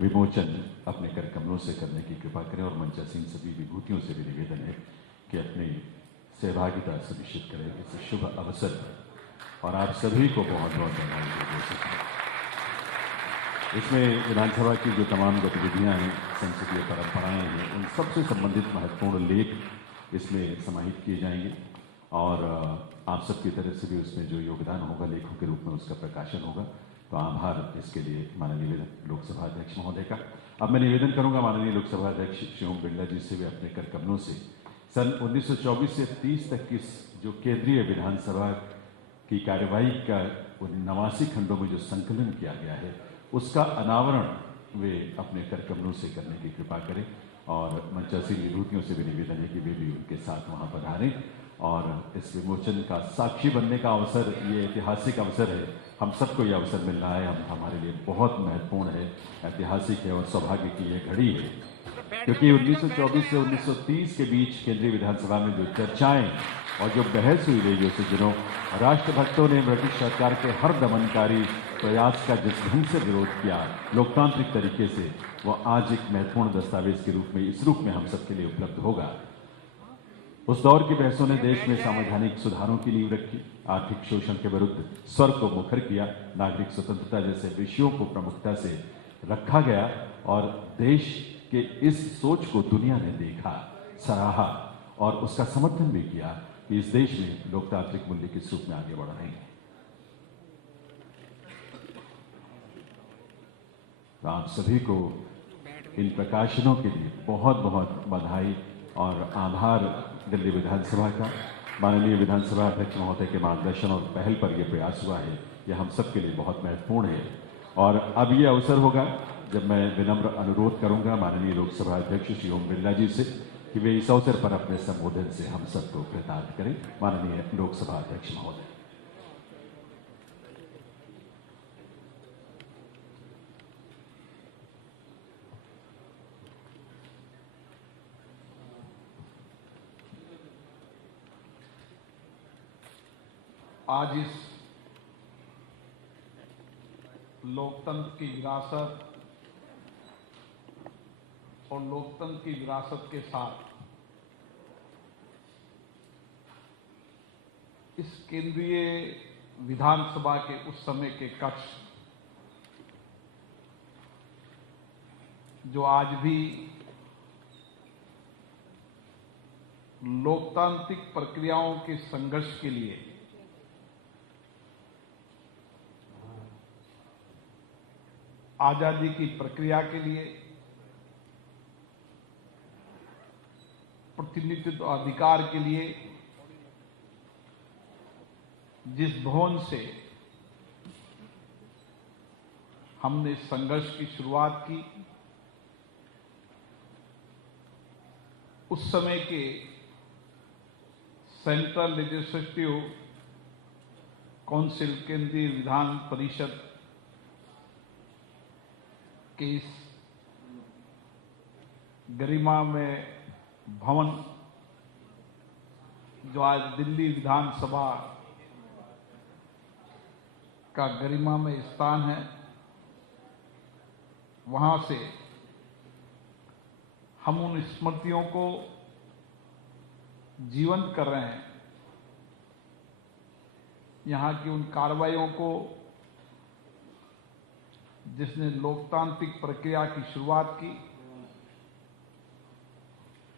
विमोचन अपने कर कमलों से करने की कृपा करें और मंचासीन सभी विभूतियों से भी निवेदन है कि अपनी सहभागिता सुनिश्चित करें इस शुभ अवसर पर और आप सभी को बहुत बहुत बधाई दे सकें। इसमें विधानसभा की जो तमाम गतिविधियां हैं, संसदीय परंपराएं हैं, उन सबसे संबंधित महत्वपूर्ण लेख इसमें समाहित किए जाएंगे और आप सबकी तरफ से भी उसमें जो योगदान होगा लेखों के रूप में उसका प्रकाशन होगा। तो आभार इसके लिए माननीय लोकसभा अध्यक्ष महोदय का। अब मैं निवेदन करूंगा माननीय लोकसभा अध्यक्ष श्री ओम बिरला जी से भी अपने कर कमलों से सन 1924 से 30 तक की जो केंद्रीय विधानसभा की कार्यवाही का 89 खंडों में जो संकलन किया गया है उसका अनावरण वे अपने कर कमलों से करने की कृपा करें और मंचासीन विभूतियों से भी निवेदन है कि वे भी उनके साथ वहां पधारें और इस विमोचन का साक्षी बनने का अवसर, ये ऐतिहासिक अवसर है। हम सबको ये अवसर मिल रहा है, हमारे लिए बहुत महत्वपूर्ण है, ऐतिहासिक है और सौभाग्य की ये घड़ी है, क्योंकि 1924 से 1930 के बीच केंद्रीय विधानसभा में जो चर्चाएं और जो बहस हुई रही है दिनों, राष्ट्रभक्तों ने ब्रिटिश सरकार के हर दमनकारी प्रयास का जिस ढंग से विरोध किया लोकतांत्रिक तरीके से, वो आज एक महत्वपूर्ण दस्तावेज के रूप में, इस रूप में हम सबके लिए उपलब्ध होगा। उस दौर की बहसों ने देश में संवैधानिक सुधारों की नींव रखी, आर्थिक शोषण के विरुद्ध स्वर को मुखर किया, नागरिक स्वतंत्रता जैसे विषयों को प्रमुखता से रखा गया और देश के इस सोच को दुनिया ने देखा, सराहा और उसका समर्थन भी किया कि इस देश में लोकतांत्रिक मूल्य किस रूप में आगे बढ़ रहे हैं। तो आप सभी को इन प्रकाशनों के लिए बहुत बहुत बधाई और आभार। दिल्ली विधानसभा का माननीय विधानसभा अध्यक्ष महोदय के मार्गदर्शन और पहल पर यह प्रयास हुआ है, यह हम सबके लिए बहुत महत्वपूर्ण है। और अब ये अवसर होगा जब मैं विनम्र अनुरोध करूंगा माननीय लोकसभा अध्यक्ष श्री ओम बिरला जी से कि वे इस अवसर पर अपने संबोधन से हम सबको कृतार्थ करें। माननीय लोकसभा अध्यक्ष महोदय। आज इस लोकतंत्र की विरासत और लोकतंत्र की विरासत के साथ इस केंद्रीय विधानसभा के उस समय के कक्ष, जो आज भी लोकतांत्रिक प्रक्रियाओं के संघर्ष के लिए आजादी की प्रक्रिया के लिए प्रतिनिधित्व अधिकार के लिए जिस भवन से हमने संघर्ष की शुरुआत की, उस समय के सेंट्रल लेजिस्लेटिव काउंसिल, केंद्रीय विधान परिषद के इस गरिमा में भवन, जो आज दिल्ली विधानसभा का गरिमा में स्थान है, वहां से हम उन स्मृतियों को जीवंत कर रहे हैं, यहां की उन कार्रवाइयों को जिसने लोकतांत्रिक प्रक्रिया की शुरुआत की,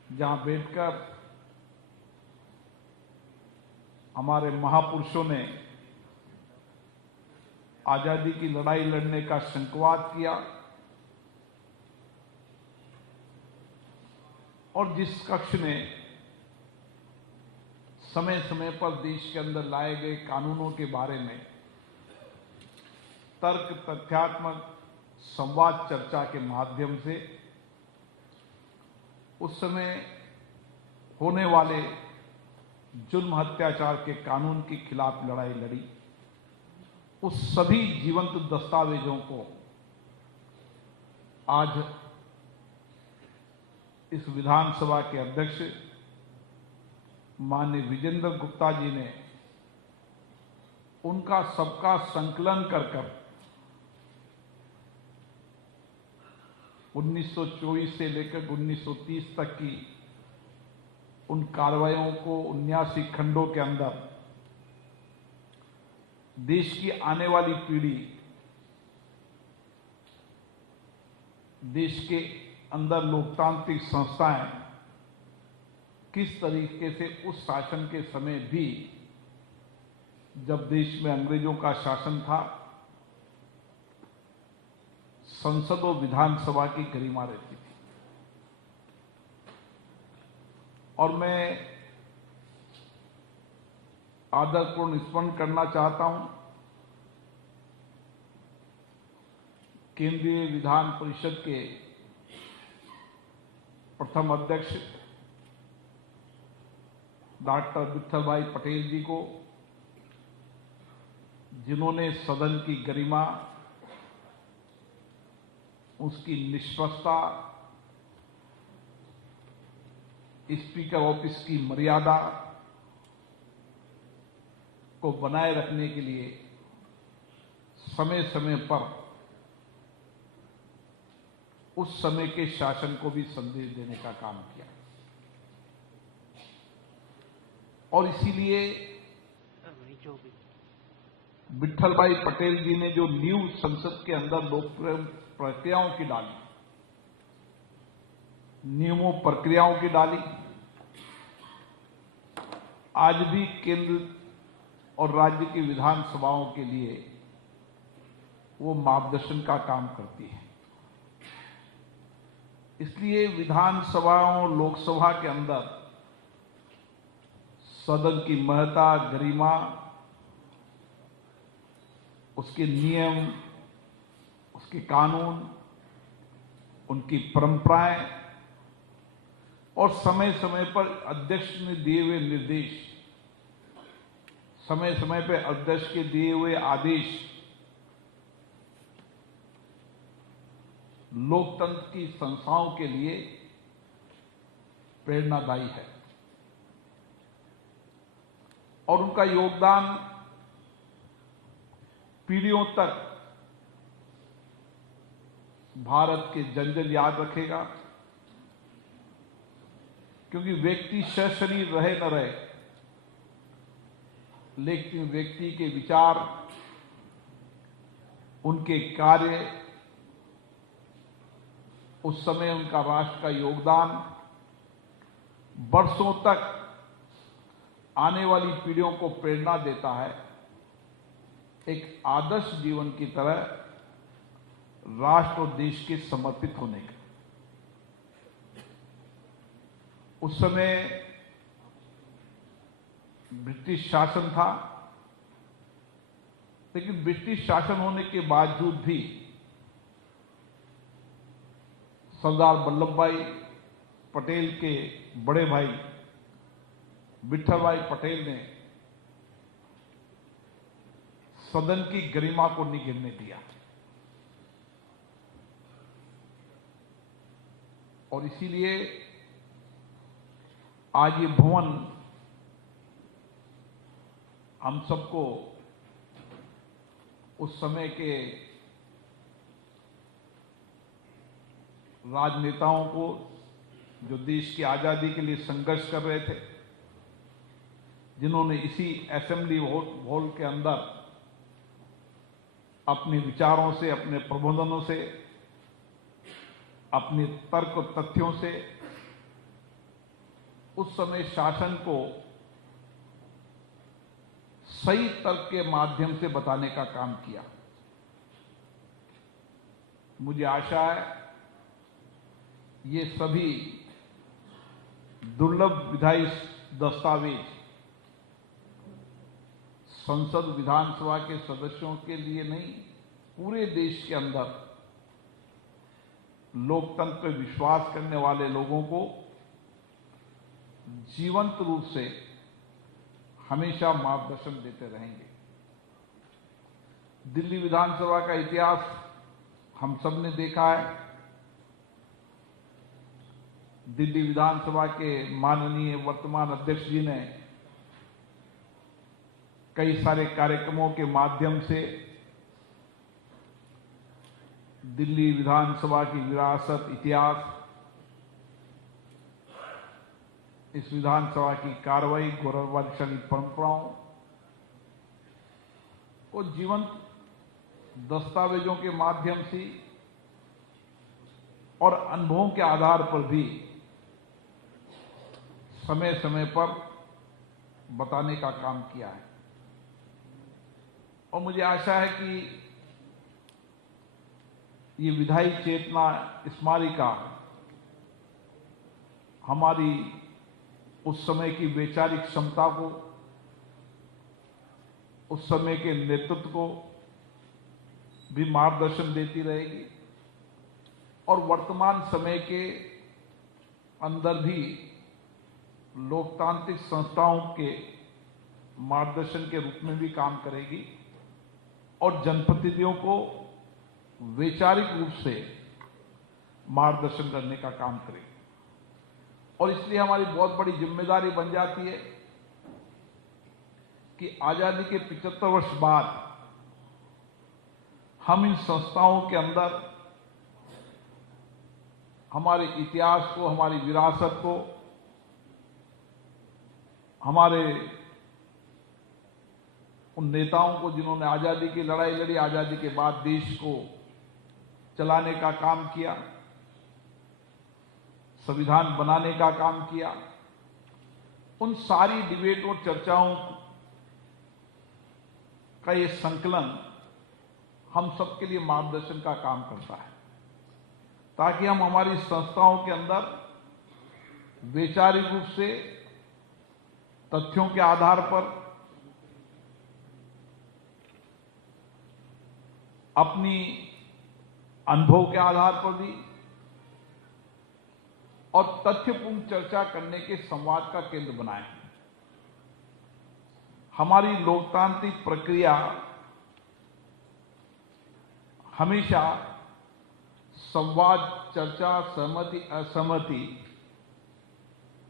जहां बैठकर हमारे महापुरुषों ने आजादी की लड़ाई लड़ने का शंखवाद किया और जिस कक्ष ने समय समय पर देश के अंदर लाए गए कानूनों के बारे में तर्क तथ्यात्मक संवाद चर्चा के माध्यम से उस समय होने वाले जुल्म अत्याचार के कानून के खिलाफ लड़ाई लड़ी, उस सभी जीवंत दस्तावेजों को आज इस विधानसभा के अध्यक्ष माननीय विजेंद्र गुप्ता जी ने उनका सबका संकलन कर 1924 से लेकर 1930 तक की उन कार्रवाइयों को 79 खंडों के अंदर देश की आने वाली पीढ़ी देश के अंदर लोकतांत्रिक संस्थाएं किस तरीके से उस शासन के समय भी, जब देश में अंग्रेजों का शासन था, संसद और विधानसभा की गरिमा रहती थी। और मैं आदरपूर्ण स्मरण करना चाहता हूं केंद्रीय विधान परिषद के प्रथम अध्यक्ष डॉक्टर विठल भाई पटेल जी को, जिन्होंने सदन की गरिमा, उसकी निष्पक्षता, स्पीकर ऑफिस की मर्यादा को बनाए रखने के लिए समय समय पर उस समय के शासन को भी संदेश देने का काम किया। और इसीलिए विठल भाई पटेल जी ने जो नींव संसद के अंदर लोकप्रिय प्रक्रियाओं की डाली, नियमों प्रक्रियाओं की डाली, आज भी केंद्र और राज्य की विधानसभाओं के लिए वो मार्गदर्शन का काम करती है। इसलिए विधानसभाओं, लोकसभा के अंदर सदन की महत्ता, गरिमा, उसके नियम, उसके कानून, उनकी परंपराएं और समय समय पर अध्यक्ष ने दिए हुए निर्देश, समय समय पर अध्यक्ष के दिए हुए आदेश लोकतंत्र की संस्थाओं के लिए प्रेरणादायी है। और उनका योगदान पीढ़ियों तक भारत के जन याद रखेगा, क्योंकि व्यक्ति सशरीर रहे न रहे, लेकिन व्यक्ति के विचार, उनके कार्य, उस समय उनका राष्ट्र का योगदान वर्षों तक आने वाली पीढ़ियों को प्रेरणा देता है, एक आदर्श जीवन की तरह राष्ट्र और देश के समर्पित होने का। उस समय ब्रिटिश शासन था, लेकिन ब्रिटिश शासन होने के बावजूद भी सरदार वल्लभ भाई पटेल के बड़े भाई विठल भाई पटेल ने सदन की गरिमा को नहीं गिरने दिया। और इसीलिए आज ये भवन हम सबको उस समय के राजनेताओं को, जो देश की आजादी के लिए संघर्ष कर रहे थे, जिन्होंने इसी असेंबली हॉल के अंदर अपने विचारों से, अपने प्रबंधनों से, अपने तर्क और तथ्यों से उस समय शासन को सही तर्क के माध्यम से बताने का काम किया। मुझे आशा है ये सभी दुर्लभ विधायी दस्तावेज संसद, विधानसभा के सदस्यों के लिए नहीं, पूरे देश के अंदर लोकतंत्र पर विश्वास करने वाले लोगों को जीवंत रूप से हमेशा मार्गदर्शन देते रहेंगे। दिल्ली विधानसभा का इतिहास हम सब ने देखा है। दिल्ली विधानसभा के माननीय वर्तमान अध्यक्ष जी ने कई सारे कार्यक्रमों के माध्यम से दिल्ली विधानसभा की विरासत, इतिहास, इस विधानसभा की कार्रवाई, गौरवशाली परंपराओं को जीवंत दस्तावेजों के माध्यम से और अनुभवों के आधार पर भी समय समय पर बताने का काम किया है। और मुझे आशा है कि ये विधायी चेतना स्मारिका हमारी उस समय की वैचारिक क्षमता को, उस समय के नेतृत्व को भी मार्गदर्शन देती रहेगी और वर्तमान समय के अंदर भी लोकतांत्रिक संस्थाओं के मार्गदर्शन के रूप में भी काम करेगी और जनप्रतिनिधियों को वैचारिक रूप से मार्गदर्शन करने का काम करेगी। और इसलिए हमारी बहुत बड़ी जिम्मेदारी बन जाती है कि आजादी के 75 वर्ष बाद हम इन संस्थाओं के अंदर हमारे इतिहास को, हमारी विरासत को, हमारे उन नेताओं को जिन्होंने आजादी की लड़ाई लड़ी, आजादी के बाद देश को चलाने का काम किया, संविधान बनाने का काम किया, उन सारी डिबेट और चर्चाओं का ये संकलन हम सबके लिए मार्गदर्शन का काम करता है, ताकि हम हमारी संस्थाओं के अंदर वैचारिक रूप से तथ्यों के आधार पर अपनी अनुभव के आधार पर भी और तथ्यपूर्ण चर्चा करने के संवाद का केंद्र बनाएं। हमारी लोकतांत्रिक प्रक्रिया हमेशा संवाद, चर्चा, सहमति, असहमति,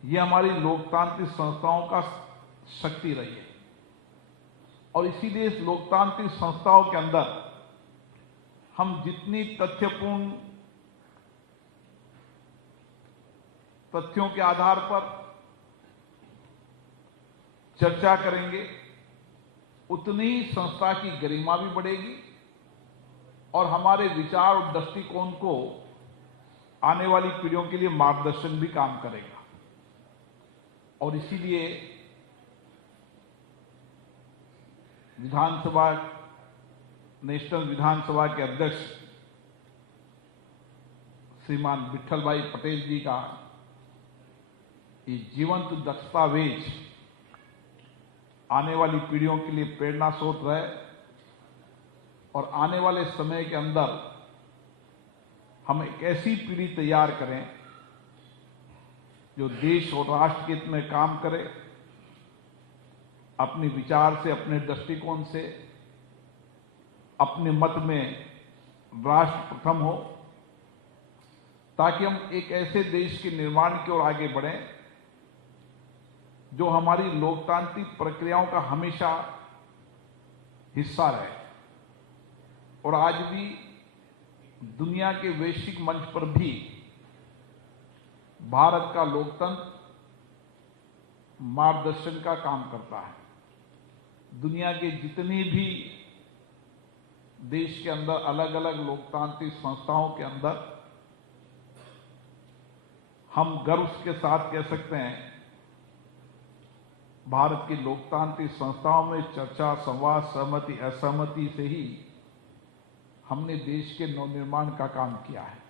ये हमारी लोकतांत्रिक संस्थाओं का शक्ति रही है और इसीलिए इस लोकतांत्रिक संस्थाओं के अंदर हम जितनी तथ्यपूर्ण तथ्यों के आधार पर चर्चा करेंगे, उतनी ही संस्था की गरिमा भी बढ़ेगी और हमारे विचार और दृष्टिकोण को आने वाली पीढ़ियों के लिए मार्गदर्शन भी काम करेगा। और इसीलिए विधानसभा, नेशनल विधानसभा के अध्यक्ष श्रीमान विट्ठल भाई पटेल जी का ये जीवंत दस्तावेज आने वाली पीढ़ियों के लिए प्रेरणा स्रोत रहे और आने वाले समय के अंदर हम एक ऐसी पीढ़ी तैयार करें जो देश और राष्ट्र के हित में काम करे, अपने विचार से, अपने दृष्टिकोण से, अपने मत में राष्ट्र प्रथम हो, ताकि हम एक ऐसे देश के निर्माण की ओर आगे बढ़ें जो हमारी लोकतांत्रिक प्रक्रियाओं का हमेशा हिस्सा रहे। और आज भी दुनिया के वैश्विक मंच पर भी भारत का लोकतंत्र मार्गदर्शन का काम करता है। दुनिया के जितनी भी देश के अंदर अलग अलग लोकतांत्रिक संस्थाओं के अंदर हम गर्व के साथ कह सकते हैं, भारत की लोकतांत्रिक संस्थाओं में चर्चा, संवाद, सहमति, असहमति से ही हमने देश के नवनिर्माण का काम किया है।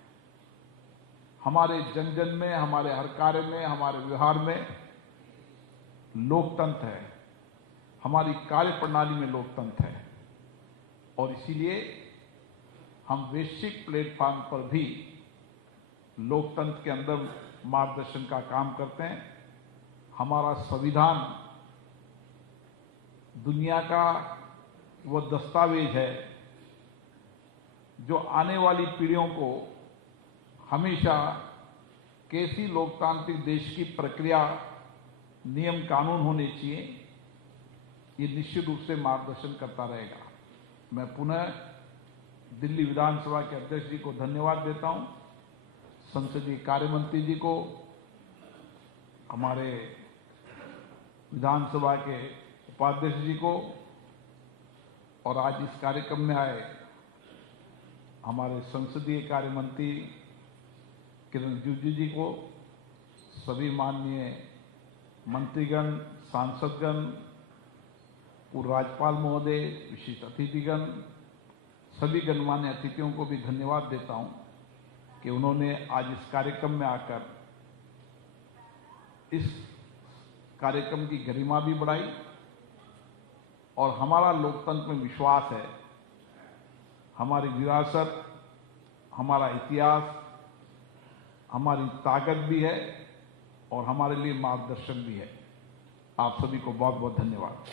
हमारे जन जन में, हमारे हर कार्य में, हमारे व्यवहार में लोकतंत्र है, हमारी कार्य प्रणाली में लोकतंत्र है और इसीलिए हम वैश्विक प्लेटफॉर्म पर भी लोकतंत्र के अंदर मार्गदर्शन का काम करते हैं। हमारा संविधान दुनिया का वो दस्तावेज है जो आने वाली पीढ़ियों को हमेशा कैसी लोकतांत्रिक देश की प्रक्रिया, नियम कानून होने चाहिए, ये निश्चित रूप से मार्गदर्शन करता रहेगा। मैं पुनः दिल्ली विधानसभा के अध्यक्ष जी को धन्यवाद देता हूं, संसदीय कार्य मंत्री जी को, हमारे विधानसभा के उपाध्यक्ष जी को और आज इस कार्यक्रम में आए हमारे संसदीय कार्य मंत्री किरण रिजिजू जी को, सभी माननीय मंत्रीगण, सांसदगण, पूर्व राज्यपाल महोदय, विशिष्ट अतिथिगण, सभी गणमान्य अतिथियों को भी धन्यवाद देता हूं कि उन्होंने आज इस कार्यक्रम में आकर इस कार्यक्रम की गरिमा भी बढ़ाई और हमारा लोकतंत्र में विश्वास है, हमारी विरासत, हमारा इतिहास हमारी ताकत भी है और हमारे लिए मार्गदर्शन भी है। आप सभी को बहुत बहुत धन्यवाद।